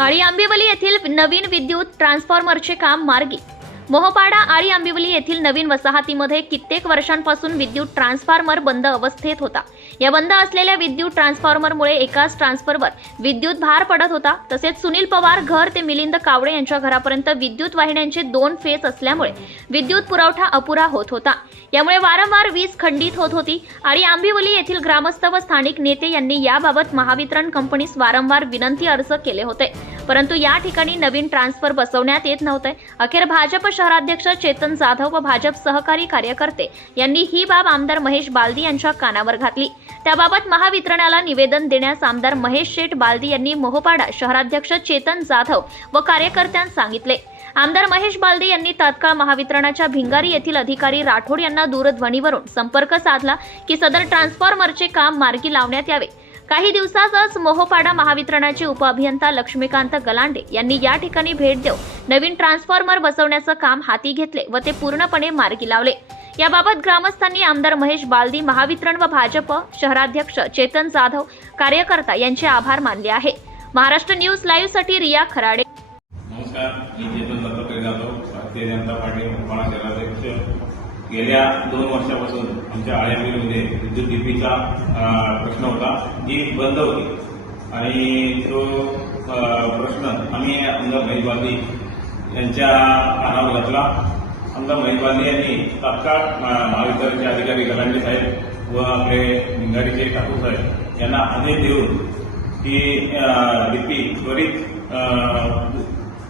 आणि आंबिवली येथील नवीन विद्युत ट्रान्सफॉर्मरचे काम मार्गी मोहपाडा आळी आंबिवली येथील नवीन वसाहतीमध्ये कित्येक वर्षांपासून विद्युत ट्रान्सफॉर्मर बंद अवस्थेत होता. या बंद असलेल्या विद्युत ट्रान्सफॉर्मरमुळे एकाच ट्रान्सफरवर विद्युत भार पडत होता. तसेच सुनील पवार घर ते मिलिंद कावडे यांच्या घरापर्यंत विद्युत वाहिन्यांचे दोन फेस असल्यामुळे विद्युत पुरवठा अपुरा होत होता. यामुळे वारंवार वीज खंडित होत होती. आणि आंबिवली येथील ग्रामस्थ व स्थानिक नेते यांनी याबाबत महावितरण कंपनीस वारंवार विनंती अर्ज केले होते. परंतु या ठिकाणी नवीन ट्रान्सफर बसवण्यात येत नव्हते. अखेर भाजप शहराध्यक्ष चेतन जाधव व भाजप सहकारी कार्यकर्ते यांनी ही बाब आमदार महेश बालदी यांच्या कानावर घातली. त्याबाबत महावितरणाला निवेदन देण्यास आमदार महेश शेठ बालदी यांनी मोहोपाडा शहराध्यक्ष चेतन जाधव व कार्यकर्त्यांना सांगितले. आमदार महेश बालदे यांनी तात्काळ महावितरणाच्या भिंगारी येथील अधिकारी राठोड यांना दूरध्वनीवरून संपर्क साधला की सदर ट्रान्सफॉर्मरचे काम मार्गी लावण्यात यावे. काही दिवसातच मोहोपाडा महावितरणाचे उपअभियंता लक्ष्मीकांत गलांडे यांनी या ठिकाणी भेट देऊन नवीन ट्रान्सफॉर्मर बसवण्याचं काम हाती घेतले व ते पूर्णपणे मार्गी लावले. याबाबत ग्रामस्थांनी आमदार महेश बालदी महावितरण व भाजप शहराध्यक्ष चेतन जाधव कार्यकर्ता यांचे आभार मानले आहे. महाराष्ट्र न्यूज लाईव्हसाठी रिया खराडे. नमस्कार मी चेतन दत्तात्रय जाधव भारतीय जनता पार्टी शहराध्यक्ष. गेल्या दोन वर्षापासून आमच्या आळ्यामिरीमध्ये विद्युत डीपीचा प्रश्न होता जी बंद होती. आणि तो प्रश्न आम्ही आमदार महेश बालदी यांच्या कानावर घातला. आमदार महेश यांनी तात्काळ अ, महावितरणचे अधिकारी गलांडे साहेब व आपले भिंगारीचे ठाकूर साहेब यांना आदेश देऊन की डीपी त्वरित बदलण्याचा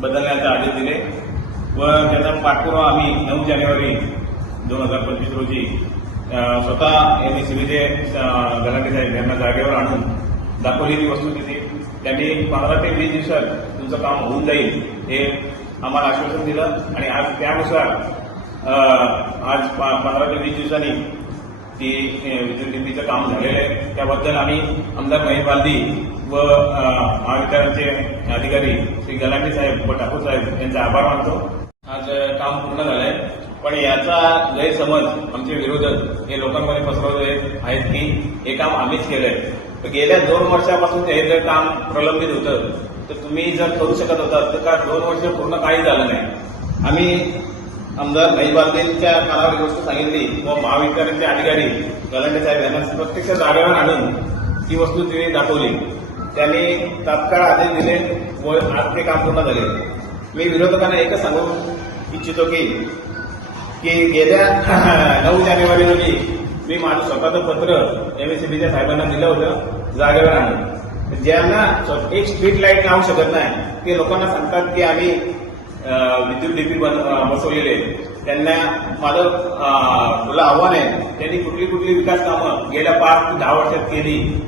बदलण्याचे आदेश दिले. व त्याचा पाठपुरावा आम्ही नऊ जानेवारी दोन हजार पंचवीस रोजी स्वतः यांनी सिरीचे गलाटे साहेब यांना जागेवर आणून दाखवलेली वस्तू दिली त्यांनी पंधरा ते वीस दिवसात तुमचं काम होऊन जाईल हे आम्हाला आश्वासन दिलं. आणि आज त्यानुसार आज पंधरा ते वीस दिवसांनी ती विद्युत काम झालेलं आहे. त्याबद्दल आम्ही आमदार महेश बालदी व महाविद्यालयाचे अधिकारी श्री गलांडे साहेब व ठाकूर साहेब यांचा आभार मानतो. आज काम पूर्ण झालंय. पण याचा गैरसमज आमचे विरोधक हे लोकांमध्ये पसरवले आहेत की हे काम आम्हीच केलंय. तर गेल्या दोन वर्षापासून हे जर काम प्रलंबित होतं तर तुम्ही जर करू शकत होता तर का दोन वर्ष पूर्ण काही झालं नाही? आम्ही आमदार महेश बालदेंच्या कानावर गोष्ट सांगितली व महाविद्यालयाचे अधिकारी गलांडे साहेब यांना प्रत्यक्ष जागेवर आणून ती वस्तू तिने दाखवली. त्यांनी तात्काळ आदेश दिले व आज ते काम पूर्ण झाले. मी विरोधकांना एकच सांगू इच्छितो की की गेल्या नऊ जानेवारी रोजी मी माझं स्वतःचं पत्र एमएससीबीच्या साहेबांना दिलं होतं जागेवर आणून. ज्यांना एक स्ट्रीट लाइट लावू शकत नाही. ते लोकांना सांगतात की आम्ही विद्युत डीपी बन- बसवलेले त्यांना माझं तुला आव्हान आहे त्यांनी कुठली कुठली विकास कामं गेल्या पाच ते दहा वर्षात केली.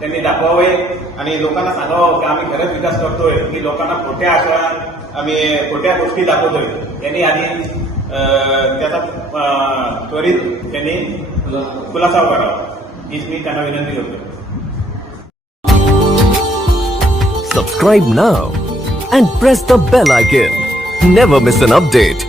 त्यांनी दाखवावे आणि लोकांना सांगावं की आम्ही खरंच विकास करतोय. की लोकांना खोट्या आशा आम्ही खोट्या गोष्टी दाखवतोय. त्यांनी आधी त्याचा त्वरित त्यांनी खुलासा करावा हीच मी त्यांना विनंती करतो Subscribe now and press the bell icon. Never miss an update.